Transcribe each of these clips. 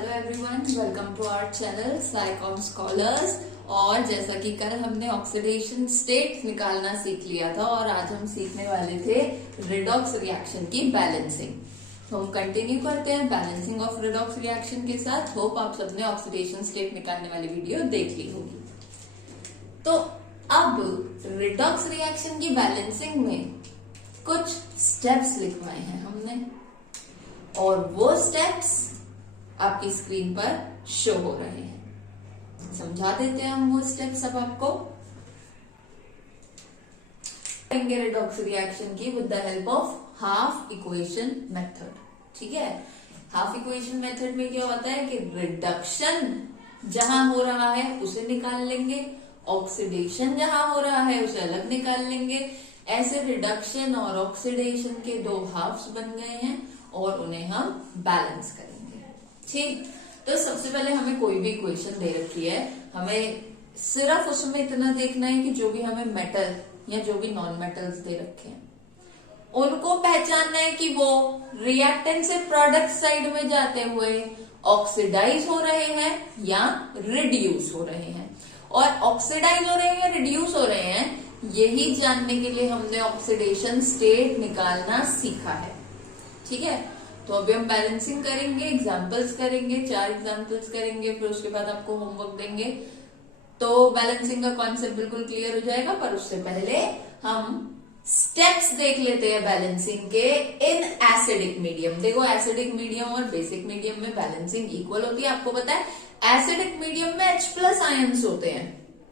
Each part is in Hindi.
Hello everyone, welcome to our channel Psycom Scholars. और जैसा कि कल हमने ऑक्सीडेशन स्टेट निकालना सीख लिया था और आज हम सीखने वाले थे रिडॉक्स रिएक्शन की बैलेंसिंग। तो हम कंटिन्यू करते हैं बैलेंसिंग ऑफ रिडॉक्स रिएक्शन के साथ। होप आप सबने ऑक्सीडेशन स्टेट निकालने वाली वीडियो देख ली होगी। तो अब रिडॉक्स रिएक्शन की बैलेंसिंग में कुछ स्टेप्स लिखवाए हैं हमने और वो स्टेप्स आपकी स्क्रीन पर शो हो रहे हैं। समझा देते हैं हम वो स्टेप्स अब आपको। करेंगे रिडॉक्स रिएक्शन की with the help of half equation method. ठीक है, हाफ इक्वेशन मेथड में क्या होता है कि रिडक्शन जहां हो रहा है उसे निकाल लेंगे, ऑक्सीडेशन जहां हो रहा है उसे अलग निकाल लेंगे। ऐसे रिडक्शन और ऑक्सीडेशन के दो हाफ्स बन गए हैं और उन्हें हम बैलेंस करेंगे। ठीक, तो सबसे पहले हमें कोई भी इक्वेशन दे रखी है, हमें सिर्फ उसमें इतना देखना है कि जो भी हमें मेटल या जो भी नॉन मेटल्स दे रखे हैं उनको पहचानना है कि वो रिएक्टेंट से प्रोडक्ट साइड में जाते हुए ऑक्सीडाइज हो रहे हैं या रिड्यूस हो रहे हैं। और ऑक्सीडाइज हो रहे हैं या रिड्यूस हो रहे हैं यही जानने के लिए हमने ऑक्सीडेशन स्टेट निकालना सीखा है। ठीक है, तो अभी हम बैलेंसिंग करेंगे, एग्जाम्पल्स करेंगे, 4 एग्जाम्पल्स करेंगे, फिर उसके बाद आपको होमवर्क देंगे। तो बैलेंसिंग का कॉन्सेप्ट बिल्कुल क्लियर हो जाएगा। पर उससे पहले हम स्टेप्स देख लेते हैं बैलेंसिंग के इन एसिडिक मीडियम। देखो, एसिडिक मीडियम और बेसिक मीडियम में बैलेंसिंग इक्वल होती है। आपको पता है एसिडिक मीडियम में H+ आयंस होते हैं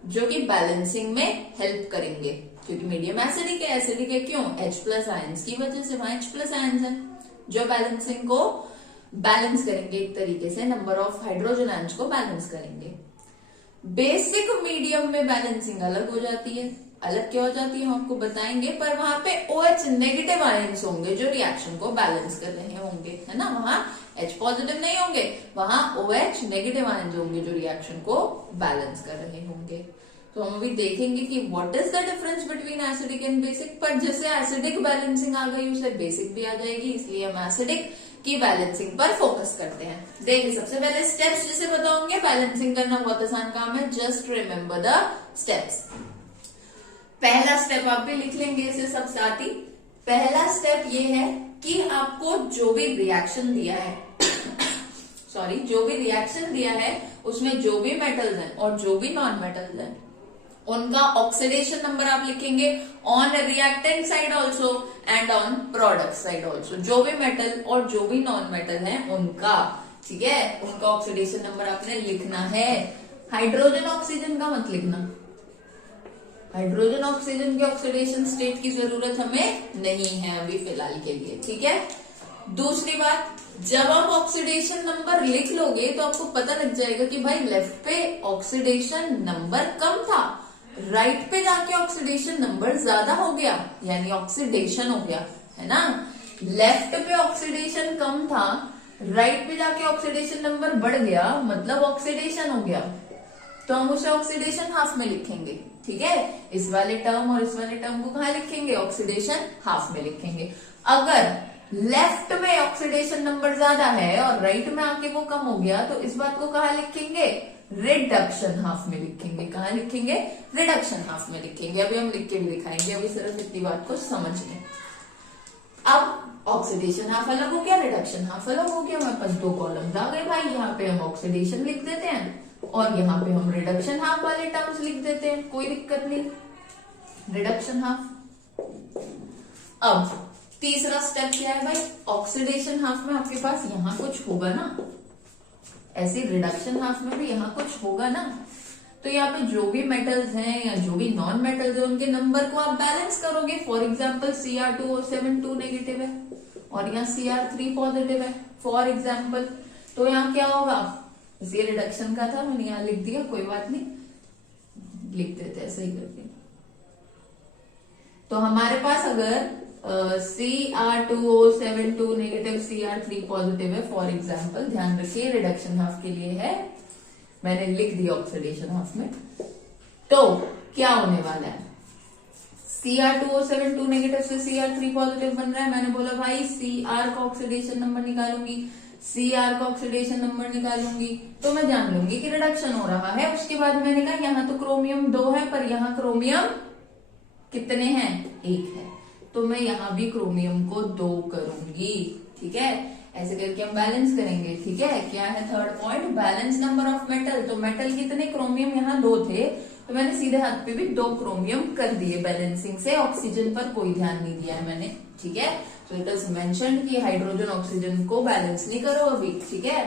जो कि बैलेंसिंग में हेल्प करेंगे, क्योंकि मीडियम एसिडिक है। एसिडिक है क्यों? H+ आयंस की वजह से वहां H+ आयंस है जो बैलेंसिंग को बैलेंस करेंगे, एक तरीके से नंबर ऑफ हाइड्रोजन आयंस को बैलेंस करेंगे। बेसिक मीडियम में बैलेंसिंग अलग हो जाती है। अलग क्या हो जाती है हम आपको बताएंगे, पर वहां पे OH नेगेटिव आयंस होंगे जो रिएक्शन को बैलेंस कर रहे होंगे, है ना। वहां H+ नहीं होंगे, वहां OH नेगेटिव आयंस होंगे जो रिएक्शन को बैलेंस कर रहे होंगे। तो हम अभी देखेंगे कि what is the difference between acidic and basic. पर जैसे एसिडिक बैलेंसिंग आ गई उसे बेसिक भी आ जाएगी, इसलिए हम एसिडिक की बैलेंसिंग पर फोकस करते हैं। देखिए, सबसे पहले स्टेप्स जिसे बताओगे, बैलेंसिंग करना बहुत आसान काम है। Just remember the steps. पहला स्टेप आप भी लिख लेंगे इसे सब साथ ही। पहला स्टेप ये है कि आपको जो भी रिएक्शन दिया है जो भी रिएक्शन दिया है उसमें जो भी मेटल्स हैं और जो भी नॉन मेटल्स हैं उनका ऑक्सीडेशन नंबर आप लिखेंगे on reactant side also and on product side also. जो भी मेटल और जो भी नॉन मेटल है उनका, ठीक है, उनका ऑक्सीडेशन नंबर आपने लिखना है। हाइड्रोजन ऑक्सीजन का मत लिखना, हाइड्रोजन ऑक्सीजन की ऑक्सीडेशन स्टेट की जरूरत हमें नहीं है अभी फिलहाल के लिए। ठीक है, दूसरी बात, जब आप ऑक्सीडेशन नंबर लिख लोगे तो आपको पता लग जाएगा कि भाई लेफ्ट पे ऑक्सीडेशन नंबर कम था, राइट पे जाके ऑक्सीडेशन नंबर ज्यादा हो गया, यानी ऑक्सीडेशन हो गया, है ना। लेफ्ट पे ऑक्सीडेशन कम था, राइट पे जाके ऑक्सीडेशन नंबर बढ़ गया, मतलब ऑक्सीडेशन हो गया, तो हम उसे ऑक्सीडेशन हाफ में लिखेंगे। ठीक है, इस वाले टर्म और इस वाले टर्म को कहाँ लिखेंगे? ऑक्सीडेशन हाफ में लिखेंगे। अगर लेफ्ट में ऑक्सीडेशन नंबर ज्यादा है और राइट में आके वो कम हो गया तो इस बात को कहाँ लिखेंगे? रिडक्शन हाफ में लिखेंगे। कहाँ लिखेंगे? रिडक्शन हाफ में लिखेंगे। अभी हम लिख के भी दिखाएंगे, अभी सिर्फ इतनी बात को समझ लें। अब ऑक्सीडेशन हाफ अलग हो गया, रिडक्शन हाफ अलग हो गया, हमारे पास 2 कॉलम्स आ गए भाई। यहाँ पे हम ऑक्सीडेशन लिख देते हैं और यहाँ पे हम रिडक्शन हाफ वाले टर्म्स लिख देते हैं, कोई दिक्कत नहीं, रिडक्शन हाफ। अब तीसरा स्टेप क्या है भाई? ऑक्सीडेशन हाफ में आपके पास यहाँ कुछ होगा ना, ऐसे रिडक्शन हाफ में भी यहाँ कुछ होगा ना। तो यहाँ पे जो भी मेटल्स हैं या जो भी नॉन मेटल्स हैं उनके नंबर को आप बैलेंस करोगे। फॉर एग्जाम्पल Cr2O7 2 नेगेटिव है और यहाँ Cr3 पॉजिटिव है फॉर एग्जाम्पल। तो यहाँ क्या होगा? ये रिडक्शन का था, मैंने यहाँ लिख दिया, कोई बात नहीं, लिख देते हैं सही करके। तो हमारे पास अगर Cr2O7 2 नेगेटिव Cr3 पॉजिटिव है फॉर एग्जाम्पल, ध्यान रखिए रिडक्शन हाफ के लिए है, मैंने लिख दिया ऑक्सीडेशन हाफ में। तो क्या होने वाला है? Cr2O7 2 नेगेटिव से Cr3 पॉजिटिव बन रहा है। मैंने बोला भाई Cr का ऑक्सीडेशन नंबर निकालूंगी, Cr का ऑक्सीडेशन नंबर निकालूंगी तो मैं जान लूंगी कि रिडक्शन हो रहा है। उसके बाद मैंने कहा यहाँ तो क्रोमियम 2 है पर यहाँ क्रोमियम कितने हैं, 1 है, तो मैं यहाँ भी क्रोमियम को 2 करूंगी। ठीक है, ऐसे करके हम बैलेंस करेंगे। ठीक है, क्या है third point, balance number of metal. तो मेटल कितने, क्रोमियम यहाँ 2 थे तो मैंने सीधे हाथ पे भी 2 क्रोमियम कर दिए बैलेंसिंग से, ऑक्सीजन पर कोई ध्यान नहीं दिया है मैंने। ठीक है, तो इट इज मेंशन्ड कि हाइड्रोजन ऑक्सीजन को बैलेंस नहीं करो अभी। ठीक है,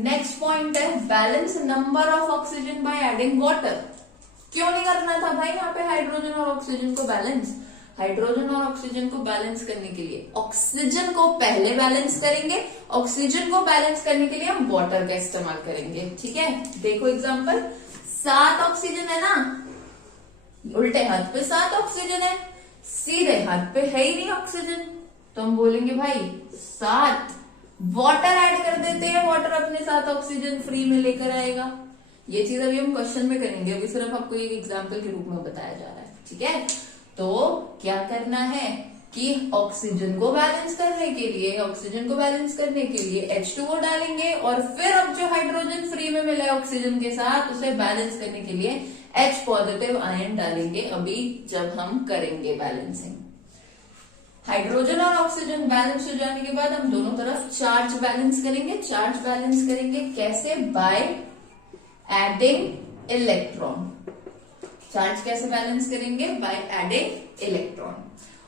नेक्स्ट पॉइंट है balance number of oxygen by adding water. क्यों नहीं करना था भाई यहाँ पे हाइड्रोजन और ऑक्सीजन को बैलेंस? हाइड्रोजन और ऑक्सीजन को बैलेंस करने के लिए ऑक्सीजन को पहले बैलेंस करेंगे, ऑक्सीजन को बैलेंस करने के लिए हम वाटर का इस्तेमाल करेंगे। ठीक है, देखो एग्जांपल, 7 ऑक्सीजन है ना, उल्टे हाथ पे 7 ऑक्सीजन है, सीधे हाथ पे है ही नहीं ऑक्सीजन, तो हम बोलेंगे भाई 7 वाटर ऐड कर देते हैं, वाटर अपने साथ ऑक्सीजन फ्री में लेकर आएगा। ये चीज अभी हम क्वेश्चन में करेंगे, अभी सिर्फ आपको एक एग्जांपल के रूप में बताया जा रहा है। ठीक है, तो क्या करना है कि ऑक्सीजन को बैलेंस करने के लिए, ऑक्सीजन को बैलेंस करने के लिए H2O डालेंगे और फिर अब जो हाइड्रोजन फ्री में मिला है ऑक्सीजन के साथ उसे बैलेंस करने के लिए H पॉजिटिव आयन डालेंगे अभी जब हम करेंगे बैलेंसिंग। हाइड्रोजन और ऑक्सीजन बैलेंस हो जाने के बाद हम दोनों तरफ चार्ज बैलेंस करेंगे। चार्ज बैलेंस करेंगे कैसे, बाय एडिंग इलेक्ट्रॉन। चार्ज कैसे बैलेंस करेंगे, बाय एडिंग इलेक्ट्रॉन।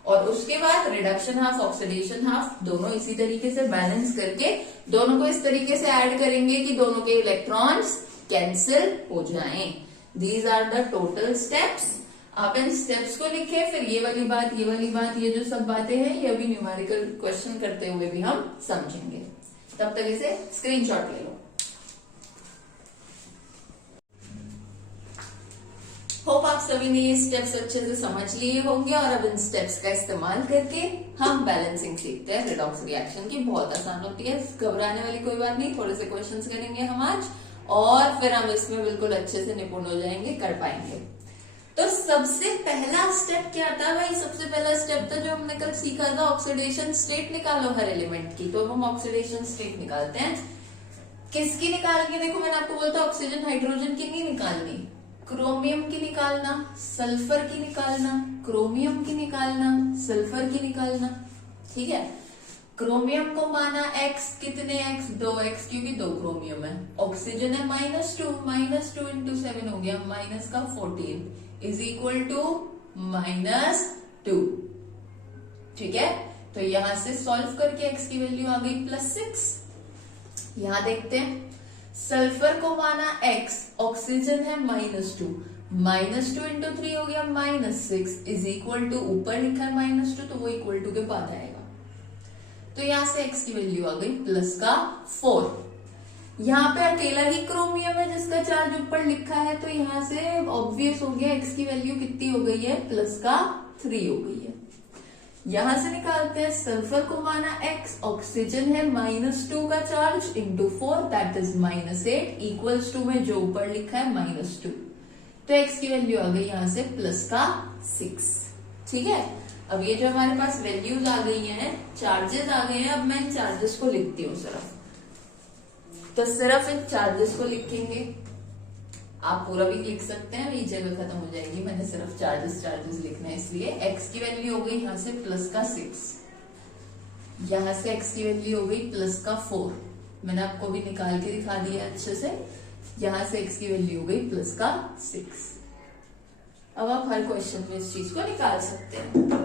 और उसके बाद रिडक्शन हाफ, ऑक्सीडेशन हाफ, दोनों इसी तरीके से बैलेंस करके दोनों को इस तरीके से ऐड करेंगे कि दोनों के इलेक्ट्रॉन्स कैंसिल हो जाएं। These are the total steps. आप इन स्टेप्स को लिखे, फिर ये वाली बात, ये वाली बात, ये जो सब बातें हैं ये अभी न्यूमेरिकल क्वेश्चन करते हुए भी हम समझेंगे। तब तक इसे स्क्रीनशॉट ले लो। होप आप सभी ने ये स्टेप्स अच्छे से समझ लिए होंगे और अब इन स्टेप्स का इस्तेमाल करके हम बैलेंसिंग सीखते हैं रिडॉक्स रिएक्शन की। बहुत आसान होती है, घबराने वाली कोई बात नहीं। थोड़े से क्वेश्चंस करेंगे हम आज और फिर हम इसमें बिल्कुल अच्छे से निपुण हो जाएंगे, कर पाएंगे। तो सबसे पहला स्टेप क्या था भाई, सबसे पहला स्टेप था जो हमने कल सीखा था, ऑक्सीडेशन स्टेट निकालो हर एलिमेंट की। तो हम ऑक्सीडेशन स्टेट निकालते हैं। किसकी निकालनी, देखो मैंने आपको बोलता ऑक्सीजन हाइड्रोजन की नहीं निकालनी, क्रोमियम की निकालना, सल्फर की निकालना, क्रोमियम की निकालना, सल्फर की निकालना। ठीक है, क्रोमियम को माना x, कितने x, 2x, क्योंकि 2 क्रोमियम है। ऑक्सीजन है -2, -2 इंटू 7 हो गया माइनस का 14 इज इक्वल टू -2। ठीक है, तो यहां से सॉल्व करके x की वैल्यू आ गई +6। यहां देखते हैं, सल्फर को माना x, ऑक्सीजन है -2, -2 इंटू 3 हो गया -6 इज इक्वल टू, ऊपर लिखा है -2 तो वो इक्वल टू के बाद आएगा। तो यहां से x की वैल्यू आ गई +4। यहाँ पे अकेला ही क्रोमियम है जिसका चार्ज ऊपर लिखा है, तो यहाँ से ऑब्वियस हो गया x की वैल्यू कितनी हो गई है, +3 हो गई है। यहां से निकालते हैं, सल्फर को माना x, ऑक्सीजन है -2 का charge into 4 that is -8 equals to में जो ऊपर लिखा है -2, तो x की वैल्यू आ गई यहां से +6। ठीक है, अब ये जो हमारे पास वैल्यूज आ गई हैं, चार्जेस आ गए हैं, अब मैं इन चार्जेस को लिखती हूँ सिर्फ। तो सिर्फ इन चार्जेस को लिखेंगे, आप पूरा भी लिख सकते हैं, ये जगह खत्म हो जाएगी, मैंने सिर्फ चार्जेस लिखना है इसलिए। x की वैल्यू हो गई यहाँ से +6, यहाँ से x की वैल्यू हो गई +4, मैंने आपको भी निकाल के दिखा दिया अच्छे से। यहाँ से x की वैल्यू हो गई +6। अब आप हर क्वेश्चन में इस चीज को निकाल सकते हैं।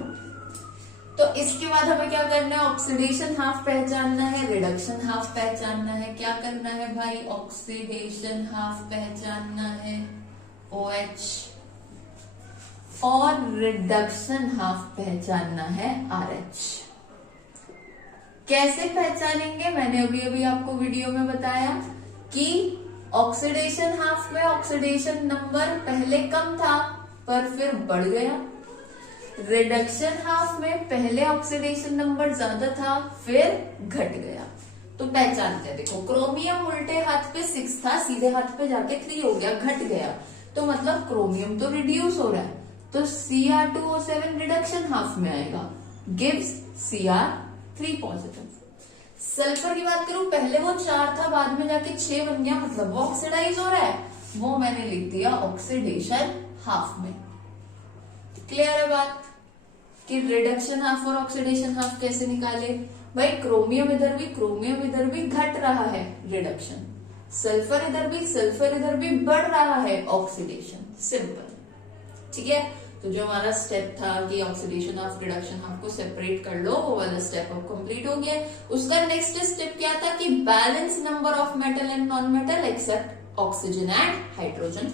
तो इसके बाद हमें क्या करना है, ऑक्सीडेशन हाफ पहचानना है, रिडक्शन हाफ पहचानना है। क्या करना है भाई, ऑक्सीडेशन हाफ पहचानना है OH और रिडक्शन हाफ पहचानना है RH। कैसे पहचानेंगे, मैंने अभी आपको वीडियो में बताया कि ऑक्सीडेशन हाफ में ऑक्सीडेशन नंबर पहले कम था पर फिर बढ़ गया, रिडक्शन हाफ में पहले ऑक्सीडेशन नंबर ज्यादा था फिर घट गया। तो पहचानते हैं, देखो क्रोमियम उल्टे हाथ पे 6 था, सीधे हाथ पे जाके 3 हो गया, घट गया, तो मतलब क्रोमियम तो रिड्यूस हो रहा है, तो Cr2O7 रिडक्शन हाफ में आएगा, गिव्स Cr3 पॉजिटिव। सल्फर की बात करूं, पहले वो 4 था, बाद में जाके 6 बन गया, मतलब वो ऑक्सीडाइज हो रहा है, वो मैंने लिख दिया ऑक्सीडेशन हाफ में। क्लियर है बात कि रिडक्शन हाफ और ऑक्सीडेशन हाफ कैसे निकाले? भाई क्रोमियम इधर भी घट रहा है, रिडक्शन। सल्फर इधर भी बढ़ रहा है, ऑक्सीडेशन। सिंपल, ठीक है। तो जो हमारा स्टेप था कि ऑक्सीडेशन हाफ रिडक्शन हाफ को सेपरेट कर लो, वो वाला स्टेप अब कंप्लीट हो गया। उसका नेक्स्ट स्टेप क्या था कि balance number of metal and non metal except oxygen and hydrogen.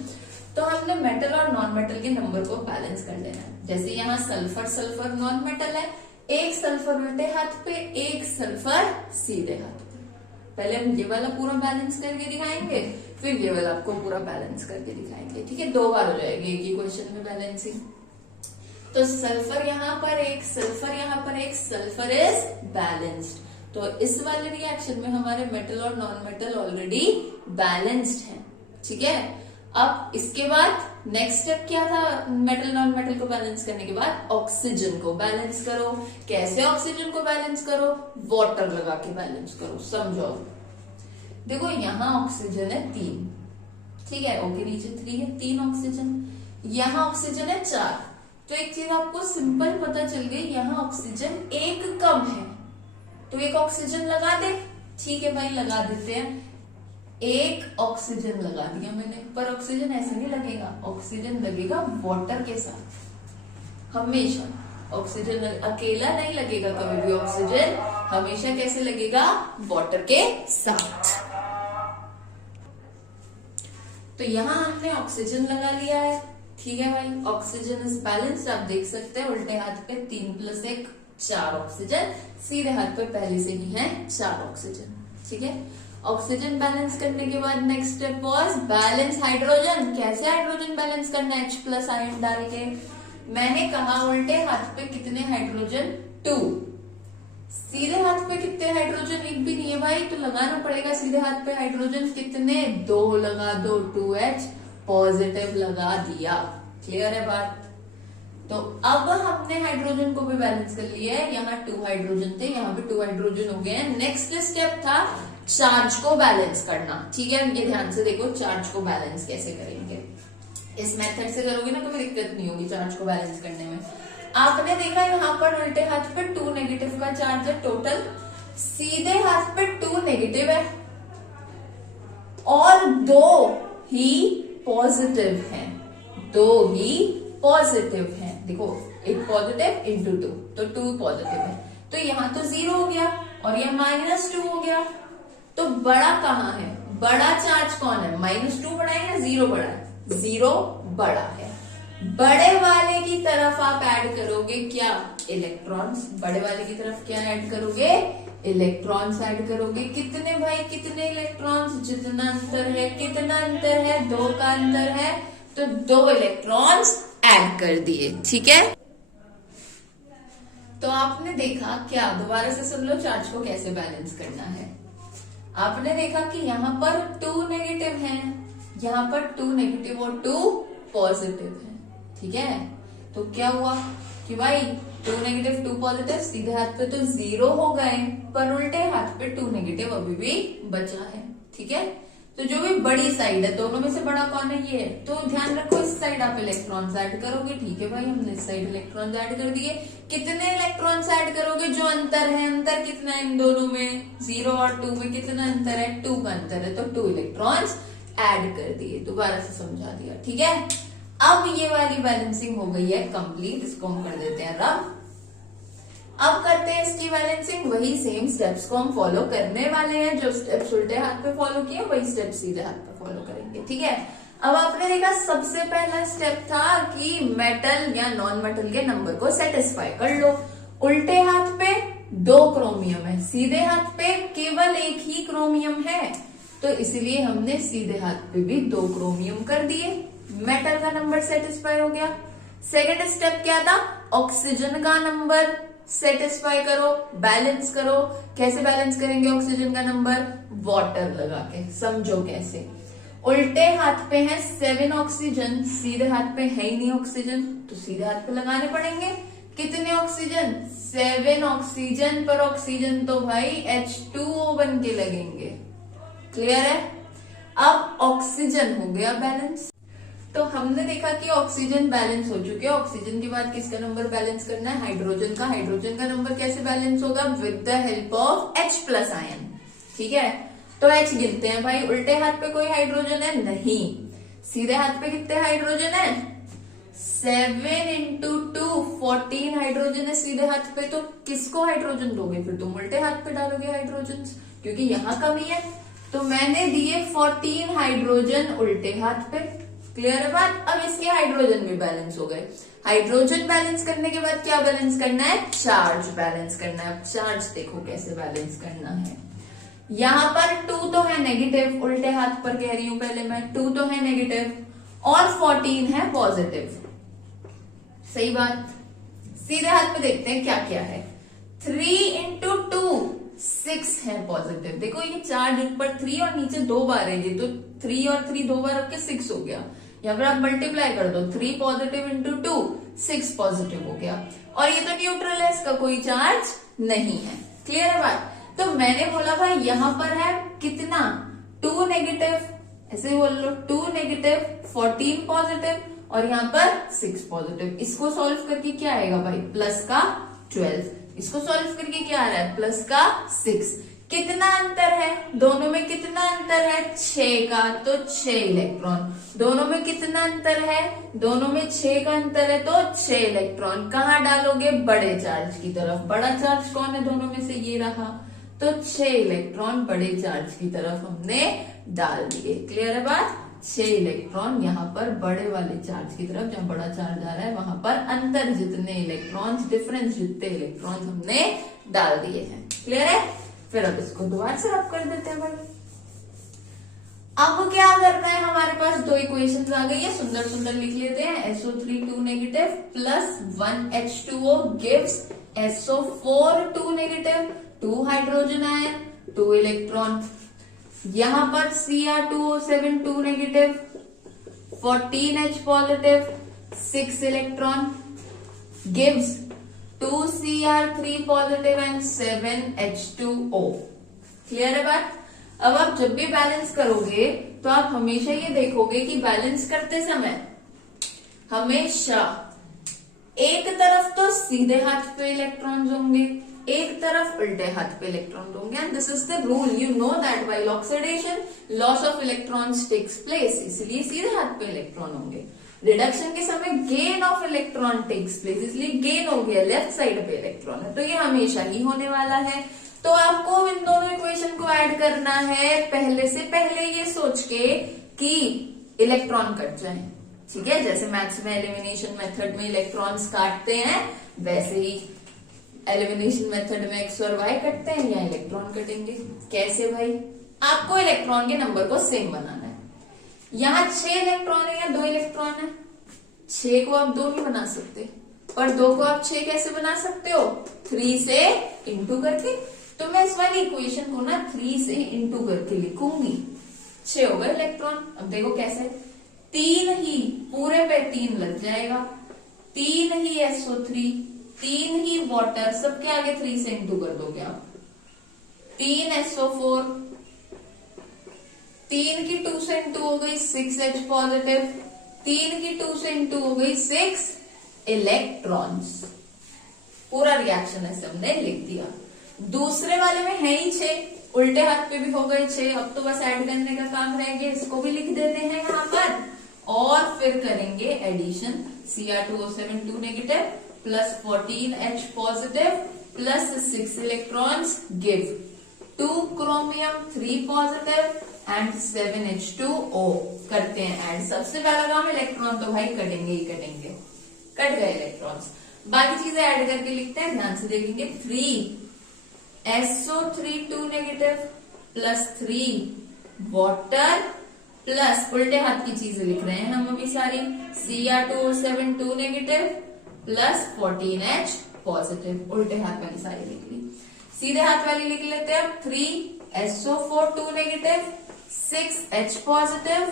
तो हमने मेटल और नॉन मेटल के नंबर को बैलेंस कर लेना है। जैसे यहाँ सल्फर नॉन मेटल है, एक सल्फर उल्टे हाथ पे, एक सल्फर सीधे हाथ पे। पहले हम ये वाला पूरा बैलेंस करके दिखाएंगे, फिर ये वाला आपको पूरा बैलेंस करके दिखाएंगे, ठीक है। 2 बार हो जाएगी एक ही क्वेश्चन में बैलेंसिंग। तो सल्फर यहाँ पर एक, सल्फर यहाँ पर एक, सल्फर इज बैलेंस्ड। तो इस वाले रिएक्शन में हमारे मेटल और नॉन मेटल ऑलरेडी बैलेंस्ड है, ठीक है। अब इसके बाद नेक्स्ट स्टेप क्या था? मेटल नॉन मेटल को बैलेंस करने के बाद ऑक्सीजन को बैलेंस करो। कैसे ऑक्सीजन को बैलेंस करो? वाटर लगा के बैलेंस करो। समझो, देखो यहाँ ऑक्सीजन है 3, ठीक है, O के नीचे 3 है, 3 ऑक्सीजन। यहाँ ऑक्सीजन है 4। तो एक चीज आपको सिंपल पता चल गई, यहाँ ऑक्सीजन 1 कम है, तो एक ऑक्सीजन लगा दे। ठीक है भाई, लगा देते हैं। एक ऑक्सीजन लगा दिया मैंने, पर ऑक्सीजन ऐसे नहीं लगेगा, ऑक्सीजन लगेगा वाटर के साथ हमेशा। ऑक्सीजन अकेला नहीं लगेगा कभी भी, ऑक्सीजन हमेशा कैसे लगेगा? वाटर के साथ। तो यहां हमने ऑक्सीजन लगा लिया है, ठीक है भाई। ऑक्सीजन इज बैलेंस्ड, आप देख सकते हैं उल्टे हाथ पे 3 + 1 4 ऑक्सीजन, सीधे हाथ पे पहले से ही है 4 ऑक्सीजन, ठीक है। ऑक्सीजन बैलेंस करने के बाद next step was balance hydrogen. कैसे हाइड्रोजन बैलेंस करना? H+ आयन डाल के। मैंने कहा उल्टे हाथ पे कितने हाइड्रोजन? 2। सीधे हाथ पे कितने हाइड्रोजन? एक भी नहीं है भाई, तो लगाना पड़ेगा सीधे हाथ पे हाइड्रोजन कितने? 2 लगा दो, 2H पॉजिटिव लगा दिया। क्लियर है बात? तो अब हमने हाइड्रोजन को भी बैलेंस कर लिया है। यहाँ 2 हाइड्रोजन थे, यहाँ पे 2 हाइड्रोजन हो गए हैं। नेक्स्ट स्टेप था चार्ज को बैलेंस करना, ठीक है। ये ध्यान से देखो, चार्ज को बैलेंस कैसे करेंगे। इस मेथड से करोगे ना, कोई दिक्कत नहीं होगी चार्ज को बैलेंस करने में। आपने देखा यहाँ पर उल्टे हाथ पे 2 नेगेटिव का चार्ज है टोटल, सीधे हाथ पे 2 नेगेटिव है और 2 ही पॉजिटिव है, 2 ही पॉजिटिव है। देखो, एक पॉजिटिव इंटू 2, तो 2 पॉजिटिव है। तो यहाँ तो 0 हो गया और यह -2 हो गया। तो बड़ा कहाँ है? बड़ा चार्ज कौन है? -2 बड़ा है या 0 बड़ा है? 0 बड़ा है। बड़े वाले की तरफ आप ऐड करोगे क्या? इलेक्ट्रॉन्स। बड़े वाले की तरफ क्या ऐड करोगे? इलेक्ट्रॉन्स ऐड करोगे। कितने भाई? कितने इलेक्ट्रॉन्स? जितना अंतर है। कितना अंतर है? 2 का अंतर है, तो 2 इलेक्ट्रॉन्स ऐड कर दिए, ठीक है। तो आपने देखा क्या? दोबारा से सुन लो चार्ज को कैसे बैलेंस करना है। आपने देखा कि यहाँ पर 2 नेगेटिव है, यहाँ पर 2 नेगेटिव और 2 पॉजिटिव है, ठीक है। तो क्या हुआ कि भाई 2 नेगेटिव 2 पॉजिटिव, सीधे हाथ पे तो 0 हो गए, पर उल्टे हाथ पे 2 नेगेटिव अभी भी बचा है, ठीक है। तो जो भी बड़ी साइड है, दोनों में से बड़ा कौन है? ये है। तो ध्यान रखो, इस साइड आप इलेक्ट्रॉन्स ऐड करोगे, ठीक है भाई। हमने इस साइड इलेक्ट्रॉन्स ऐड कर दिए। कितने इलेक्ट्रॉन्स ऐड करोगे? जो अंतर है, अंतर कितना है इन दोनों में? 0 और 2 में कितना अंतर है? 2 का अंतर है, तो 2 इलेक्ट्रॉन्स ऐड कर दिए। दोबारा से समझा दिया, ठीक है। अब ये वाली बैलेंसिंग हो गई है कंप्लीट, इसको हम कर देते हैं रब। अब करते हैं इसकी बैलेंसिंग। वही सेम स्टेप्स को हम फॉलो करने वाले हैं, जो स्टेप्स उल्टे हाथ पे फॉलो किए वही स्टेप्स सीधे हाथ पे फॉलो करेंगे, ठीक है। अब आपने देखा सबसे पहला स्टेप था कि मेटल या नॉन मेटल के नंबर को सेटिस्फाई कर लो। उल्टे हाथ पे 2 क्रोमियम है, सीधे हाथ पे केवल 1 ही क्रोमियम है, तो इसलिए हमने सीधे हाथ पे भी 2 क्रोमियम कर दिए। मेटल का नंबर सेटिस्फाई हो गया। सेकेंड स्टेप क्या था? ऑक्सीजन का नंबर सेटिस्फाई करो, बैलेंस करो। कैसे बैलेंस करेंगे ऑक्सीजन का नंबर? वाटर लगा के। समझो कैसे। उल्टे हाथ पे है 7 ऑक्सीजन, सीधे हाथ पे है ही नहीं ऑक्सीजन, तो सीधे हाथ पे लगाने पड़ेंगे। कितने ऑक्सीजन, 7 ऑक्सीजन पर ऑक्सीजन तो भाई H2O बन के लगेंगे। क्लियर है? अब ऑक्सीजन हो गया बैलेंस। तो हमने देखा कि ऑक्सीजन बैलेंस हो चुके हैं। ऑक्सीजन के बाद किसका नंबर बैलेंस करना है, हाइड्रोजन का। हाइड्रोजन का नंबर कैसे बैलेंस होगा, with the help of H+ ion. ठीक है, तो H गिनते हैं भाई। उल्टे हाथ पे कोई हाइड्रोजन है नहीं, सीधे हाथ पे कितने हाइड्रोजन है, 7 into 2 14 हाइड्रोजन है सीधे हाथ पे। तो किसको हाइड्रोजन दोगे, फिर तुम उल्टे हाथ पे डालोगे हाइड्रोजन, क्योंकि यहाँ कमी है। तो मैंने दिए 14 हाइड्रोजन उल्टे हाथ पे। क्लियर है बात? अब इसके हाइड्रोजन भी बैलेंस हो गए। हाइड्रोजन बैलेंस करने के बाद क्या बैलेंस करना है, चार्ज बैलेंस करना है। अब चार्ज देखो कैसे बैलेंस करना है। यहाँ पर 2 तो है नेगेटिव, उल्टे हाथ पर कह रही हूं पहले मैं, 2 तो है नेगेटिव और 14 है पॉजिटिव। सही बात। सीधे हाथ पे देखते हैं क्या क्या है। 3 into 2 6 है पॉजिटिव। देखो ये चार्ज ऊपर 3 और नीचे 2 बार है, ये तो 3 और 3 2 बार आपके 6 हो गया। यहाँ पर आप मल्टीप्लाई कर दो, 3 पॉजिटिव इंटू 2 6 पॉजिटिव हो गया। और ये तो न्यूट्रल है, इसका कोई चार्ज नहीं है। क्लियर है बात? तो मैंने बोला भाई यहाँ पर है कितना, 2 नेगेटिव, ऐसे बोल लो 2 नेगेटिव 14 पॉजिटिव और यहाँ पर 6 पॉजिटिव। इसको सॉल्व करके क्या आएगा भाई, प्लस का 12। इसको सॉल्व करके क्या आ रहा है, प्लस का 6। कितना अंतर है दोनों में, कितना अंतर है, 6 का। तो 6 इलेक्ट्रॉन। दोनों में कितना अंतर है, दोनों में 6 का अंतर है, तो 6 इलेक्ट्रॉन कहाँ डालोगे, बड़े चार्ज की तरफ। बड़ा चार्ज कौन है दोनों में से, ये रहा। तो 6 इलेक्ट्रॉन बड़े चार्ज की तरफ हमने डाल दिए। क्लियर है बात? 6 इलेक्ट्रॉन यहाँ पर बड़े वाले चार्ज की तरफ, जहां बड़ा चार्ज आ रहा है वहां पर अंतर जितने इलेक्ट्रॉन्स, डिफरेंस जितने इलेक्ट्रॉन्स हमने डाल दिए हैं। क्लियर है? फिर अब इसको दोबारा से रब कर देते हैं भाई। अब क्या करना है, हमारे पास 2 इक्वेशंस आ गई है, सुंदर सुंदर लिख लेते हैं। SO3 2 negative plus 1 H2O gives SO4 2 negative, 2 hydrogen ion 2 electron. यहां पर Cr2O7 2 negative, 14H positive 6 electron gives 2Cr3 positive and 7H2O। Clear है बात? अब आप जब भी बैलेंस करोगे तो आप हमेशा ये देखोगे कि बैलेंस करते समय हमेशा एक तरफ तो सीधे हाथ पे इलेक्ट्रॉन्स होंगे, एक तरफ उल्टे हाथ पे इलेक्ट्रॉन होंगे। And this is the rule, you know that while oxidation loss of electrons takes place, इसलिए सीधे हाथ पे इलेक्ट्रॉन होंगे। रिडक्शन के समय gain of electron takes place, इसलिए गेन हो गया, लेफ्ट साइड पे इलेक्ट्रॉन है, तो ये हमेशा ही होने वाला है। तो आपको इन दोनों इक्वेशन को ऐड करना है पहले से, पहले ये सोच के कि इलेक्ट्रॉन कट जाए। ठीक है, जैसे मैथ्स में एलिमिनेशन मेथड में इलेक्ट्रॉन्स काटते हैं, वैसे ही एलिमिनेशन मेथड में एक्स और वाई कटते हैं, या इलेक्ट्रॉन कटेंगे। कैसे भाई, आपको इलेक्ट्रॉन के नंबर को सेम बनाना है। यहाँ 6 इलेक्ट्रॉन है या 2 इलेक्ट्रॉन है, 6 को आप 2 नहीं बना सकते, और 2 को आप 6 कैसे बना सकते हो, 3 से इंटू करके। तो मैं इस वाली इक्वेशन को ना 3 से इंटू करके लिखूंगी, 6 हो गए इलेक्ट्रॉन। अब देखो कैसे, 3 ही पूरे पे 3 लग जाएगा, 3 ही SO3, 3 ही वाटर, सबके आगे 3 से इंटू कर दोगे आप, 3 SO4, 3 की 2 से इंटू हो गई 6H पॉजिटिव, 3 की 2 से इंटू हो गई 6 इलेक्ट्रॉन्स। पूरा रिएक्शन ऐसे हमने लिख दिया। दूसरे वाले में है ही 6, उल्टे हाथ पे भी हो गए 6, अब तो बस ऐड करने का काम रह गया, इसको भी लिख देते हैं यहाँ पर, और फिर करेंगे addition. Cr2O7 2 negative plus 14H positive plus 6 electrons give 2 chromium 3 positive and 7H2O। करते हैं ऐड। सबसे पहला काम इलेक्ट्रॉन तो भाई कटेंगे ही कटेंगे, कट गए इलेक्ट्रॉन्स। बाकी चीजें ऐड करके लिखते हैं, ध्यान से देखेंगे। 3 SO3 2 negative plus 3 water plus उल्टे हाथ की चीजें लिख रहे हैं हम अभी सारी, Cr2O7 2 negative plus 14H positive, उल्टे हाथ वाली सारी लिख ली। सीधे हाथ वाली लिख लेते हैं 3 SO4 2 negative 6H positive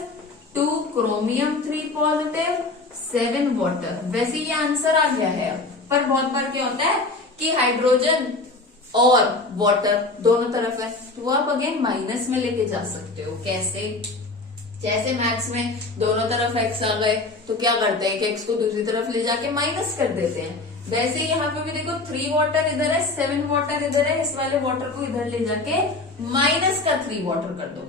2 chromium 3 positive 7 water. वैसे ये आंसर आ गया है, पर बहुत बार क्या होता है कि हाइड्रोजन और वाटर दोनों तरफ है, तो वो आप अगेन माइनस में लेके जा सकते हो। कैसे? जैसे मैथ्स में दोनों तरफ एक्स आ गए तो क्या करते हैं कि एक्स को दूसरी तरफ ले जाके माइनस कर देते हैं। वैसे ही यहाँ पे भी देखो 3 वाटर इधर है, 7 वाटर इधर है, इस वाले वाटर को इधर ले जाके माइनस का 3 वाटर कर दो।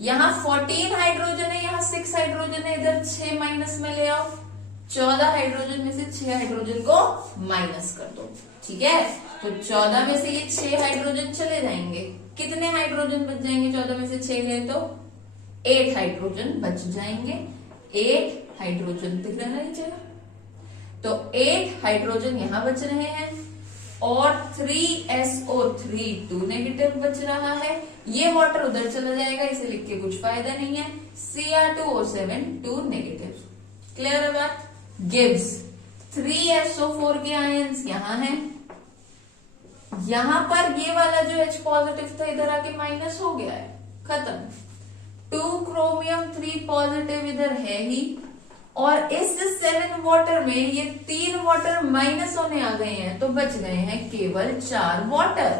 यहाँ 14 हाइड्रोजन है, यहाँ 6 हाइड्रोजन है, इधर 6 माइनस में ले आओ, 14 हाइड्रोजन में से 6 हाइड्रोजन को माइनस कर दो। ठीक है, तो 14 में से ये 6 हाइड्रोजन चले जाएंगे। कितने हाइड्रोजन बच जाएंगे? 14 में से 6 गए तो 8 हाइड्रोजन बच जाएंगे। 8 हाइड्रोजन दिख रहा है नीचे, तो 8 हाइड्रोजन यहां बच रहे हैं और 3SO3 2 नेगेटिव बच रहा है। ये वाटर उधर चला जाएगा, इसे लिख के कुछ फायदा नहीं है। Cr2O7 2 negative. क्लियर है बात? गिव्स 3SO4 के आयंस यहां हैं, यहां पर ये वाला जो H पॉजिटिव था इधर आके माइनस हो गया है, खत्म। 2 क्रोमियम 3 पॉजिटिव इधर है ही, और इस 7 वाटर में ये 3 वाटर माइनस होने आ गए हैं, तो बच गए हैं केवल 4 वाटर।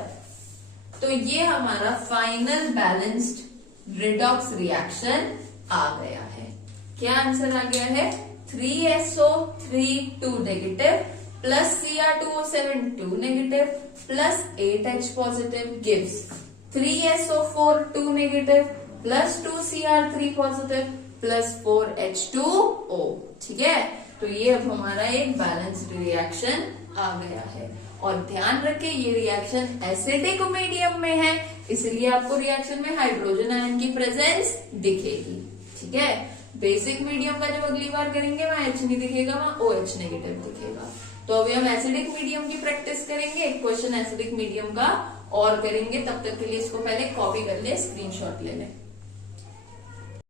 तो ये हमारा फाइनल बैलेंस्ड रिडॉक्स रिएक्शन आ गया है। क्या आंसर आ गया है? 3SO3 2 negative plus Cr2O7 2 negative plus 8H positive gives 3SO4 2 negative plus 2Cr3 positive plus 4H2O। ठीक है, तो ये अब हमारा एक बैलेंस्ड रिएक्शन आ गया है। और ध्यान रखें ये रिएक्शन एसिडिक मीडियम में है, इसलिए आपको रिएक्शन में हाइड्रोजन आयन की प्रेजेंस दिखेगी। ठीक है, बेसिक मीडियम का जब अगली बार करेंगे वहां H नहीं दिखेगा, वहां OH नेगेटिव दिखेगा। तो अभी हम एसिडिक मीडियम की प्रैक्टिस करेंगे, एक क्वेश्चन एसिडिक मीडियम का और करेंगे। तब तक के लिए इसको पहले कॉपी कर ले, स्क्रीनशॉट ले लें।